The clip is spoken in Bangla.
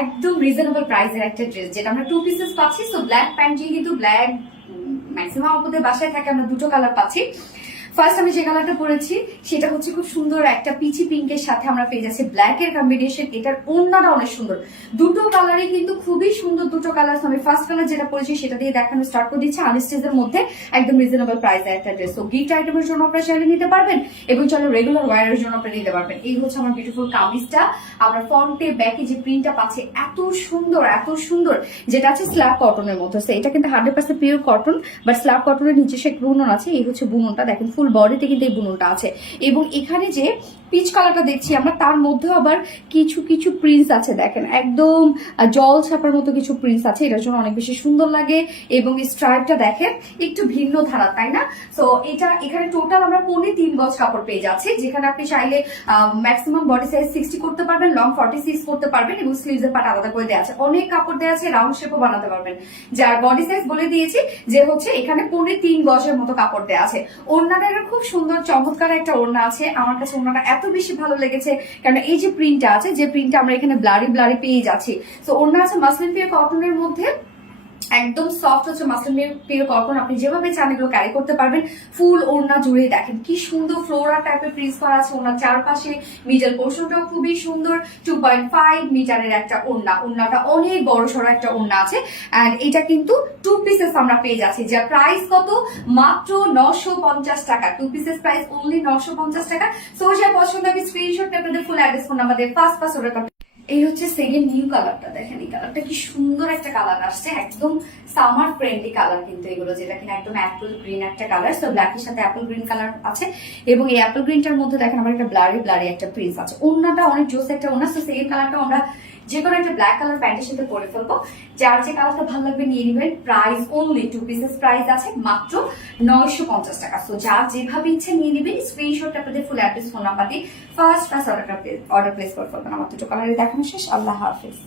একদম রিজনেবল প্রাইসের একটা ড্রেস, যেটা আমরা 2 পিসেস পাচ্ছি। সো ব্ল্যাক প্যান্ট, যেহেতু ব্ল্যাক ম্যাক্সিমাম আমাদের বাসায় থাকে, আমরা দুটো কালার পাচ্ছি। ফার্স্ট আমি যে কালারটা পরেছি সেটা হচ্ছে খুব সুন্দর একটা পিচি পিঙ্কের সাথে আমরা পেয়ে যাচ্ছি ব্ল্যাক এর কম্বিনেশন। এটার ওড়নাটা অনেক সুন্দর, দুটো কালারই কিন্তু খুবই সুন্দর দুটো কালার। আমি ফার্স্ট কালার যেটা পরেছি সেটা দিয়ে দেখানো স্টার্ট করে দিচ্ছি। আনস্টেজের মধ্যে একদম রিজনেবল প্রাইসে একটা ড্রেস। তো গিফট আইটেমের জন্য আপনারা চাইলে নিতে পারবেন এবং চলো রেগুলার ওয়ারের জন্য আপনারা নিতে পারবেন। এই হচ্ছে আমার বিউটিফুল কামিজটা। আমরা ফ্রন্টে ব্যাকে যে প্রিন্টটা পাচ্ছি এত সুন্দর এত সুন্দর, যেটা আছে স্ল্যাব কটনের মধ্যে। এটা কিন্তু 100% পিওর কটন, বাট স্ল্যাব কটনের নিচে সে বুনন আছে। এই হচ্ছে বুননটা, দেখেন ফুল বডিতে কিন্তু এই বুননটা আছে। এবং এখানে যে পিচ কালারটা দেখছি আমরা, তার মধ্যে আবার কিছু কিছু প্রিন্টস আছে, দেখেন একদম জল ছাপার মতো কিছু প্রিন্টস আছে। এটার জন্য অনেক বেশি সুন্দর লাগে। এবং স্ট্রাইপটা দেখেন একটু ভিন্ন ধারা, তাই না? সো এটা এখানে টোটাল আমরা 3 গজ কাপড় পেয়ে যাচ্ছি, যেখানে আপনি চাইলে ম্যাক্সিমাম বডি সাইজ 60 করতে পারবেন, লং 46 করতে পারবেন এবং স্লিভস এর পার্ট আলাদা করে দেওয়া আছে। অনেক কাপড় দেওয়া আছে, রাউন্ড শেপও বানাতে পারবেন। যার বডি সাইজ বলে দিয়েছি যে হচ্ছে এখানে 3 গজের মতো কাপড় দেওয়া আছে। ওড়নাটা খুব সুন্দর চমৎকার একটা ওড়না আছে। আমার কাছে ওড়নাটা এত বেশি ভালো লেগেছে, কারণ এই যে প্রিন্টটা আছে, যে প্রিন্টটা আমরা এখানে ব্লারি ব্লারি পেয়ে যাচ্ছি। তো ওড়না আছে মাসলিন পিওর কটনের মধ্যে, একদম সফট হচ্ছে মাসলিন পিওর কটন। আপনি যেভাবে চান এগুলো ক্যারি করতে পারবেন। ফুল ওড়না জুড়ে দেখেন কি সুন্দর ফ্লোরা টাইপের প্রিন্টস করা আছে ওড়নার চারপাশে। মিডল পোর্শনটাও খুবই সুন্দর। 2.5 মিটারের একটা ওড়না, ওড়নাটা অনেক বড় সড়ো একটা ওড়না আছে। এন্ড এটা কিন্তু 2 পিসেস আমরা পেয়ে যাচ্ছি, যার প্রাইস কত? মাত্র 950 টাকা। 2 পিসেস প্রাইস অনলি 950 টাকা। সো যা পছন্দ হবে স্ক্রিনশট নিয়ে আপনাদের ফুল অ্যাড্রেস ফোন নাম্বার দিয়ে ফার্স্ট অর্ডার করতে। এই হচ্ছে সেকেন্ড নিউ কালারটা, দেখেন এই কালারটা কি সুন্দর একটা কালার আসছে, একদম সামার ফ্রেন্ডলি কালার কিন্তু এগুলো, যেটা কিনা একদম অ্যাপল গ্রিন একটা কালার। সো ব্ল্যাকের সাথে অ্যাপল গ্রিন কালার আছে এবং এই অ্যাপল গ্রিনটার মধ্যে দেখেন আমার একটা ব্লারি ব্লারি একটা প্রিন্স আছে। ওড়নাটা অনেক জোস একটা ওড়না। সো সেকেন্ড কালারটা আমরা যে কোনো একটা ব্ল্যাক কালার প্যান্টের সাথে পরে ফেলবো। যার যে কালারটা ভালো লাগবে নিয়ে নেবেন। প্রাইস অনলি 2 পিসেস প্রাইস আছে মাত্র 950 টাকা। সো যার যেভাবে ইচ্ছে নিয়ে নেবেন। স্ক্রিনশট আপনাদের ফুল অ্যাড্রেস ফোন নাম্বার দিয়ে ফার্স্ট অর্ডার প্লেস করে ফেলবেন। আমার দুটো কালারে দেখানো শেষ। আল্লাহ হাফিজ।